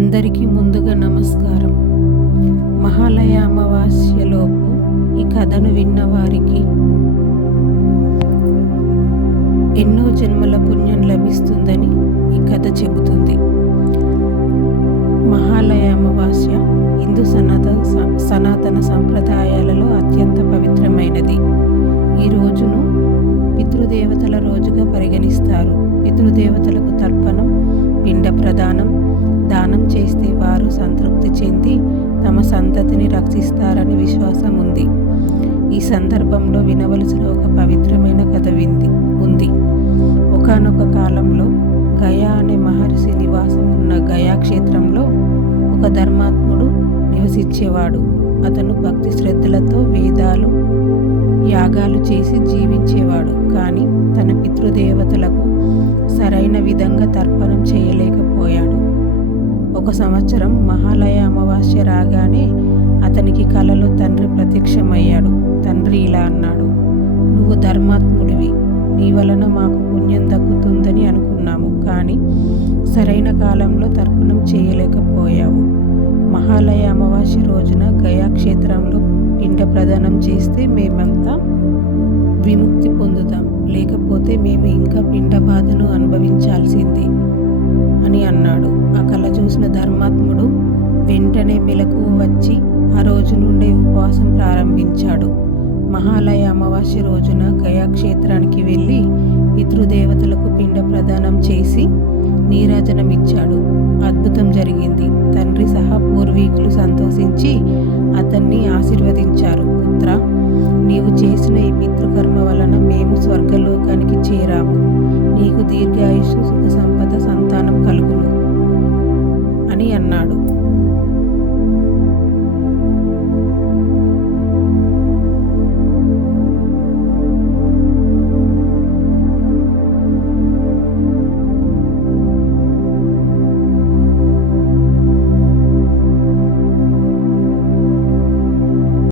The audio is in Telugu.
అందరికీ ముందుగా నమస్కారం. మహాలయ అమావాస్యలోపు ఈ కథను విన్నవారికి ఎన్నో జన్మల పుణ్యం లభిస్తుందని ఈ కథ చెబుతుంది. మహాలయ అమావాస్య హిందూ సనాతన స- సనాతన సంప్రదాయాలలో అత్యంత పవిత్రమైనది. ఈ రోజును పితృదేవతల రోజుగా పరిగణిస్తారు. పితృదేవతలకు తర్పణం పిండ ప్రదానం దానం సంతతిని రక్షిస్తారని విశ్వాసం ఉంది ఈ సందర్భంలో వినవలసిన ఒక పవిత్రమైన కథ వింది ఉంది. ఒకానొక కాలంలో గయా అనే మహర్షి నివాసం ఉన్న గయా క్షేత్రంలో ఒక ధర్మాత్ముడు నివసించేవాడు. అతను భక్తి శ్రద్ధలతో వేదాలు యాగాలు చేసి జీవించేవాడు. కానీ తన పితృదేవతలకు సరైన విధంగా తర్పణం ఒక సంవత్సరం మహాలయ అమావాస్య రాగానే అతనికి కలలో తండ్రి ప్రత్యక్షమయ్యాడు. తండ్రి ఇలా అన్నాడు. నువ్వు ధర్మాత్ముడివి. నీ వలన మాకు పుణ్యం దక్కుతుందని అనుకున్నాము. కానీ సరైన కాలంలో తర్పణం చేయలేకపోయావు. మహాలయ అమావాస్య రోజున గయా క్షేత్రంలో పిండ ప్రదానం చేస్తే మేమంతా విముక్తి పొందుతాం. లేకపోతే మేము ఇంకా పిండ బాధను అనుభవించాల్సిందే. చూసిన ధర్మాత్ముడు వెంటనే మెలకు వచ్చి ఆ రోజు నుండే ఉపవాసం ప్రారంభించాడు. మహాలయ అమావాస్య రోజున గయాక్షేత్రానికి వెళ్ళి పితృదేవతలకు పిండ ప్రదానం చేసి నీరాజనమిచ్చాడు. అద్భుతం జరిగింది. తండ్రి సహా పూర్వీకులు సంతోషించి అతన్ని ఆశీర్వదించారు. పుత్ర నీవు చేసిన ఈ పితృకర్మ వలన మేము స్వర్గలోకానికి చేరాము. నీకు దీర్ఘాయుషు సుఖ సంపద సంతానం కలుగును. అన్నాడు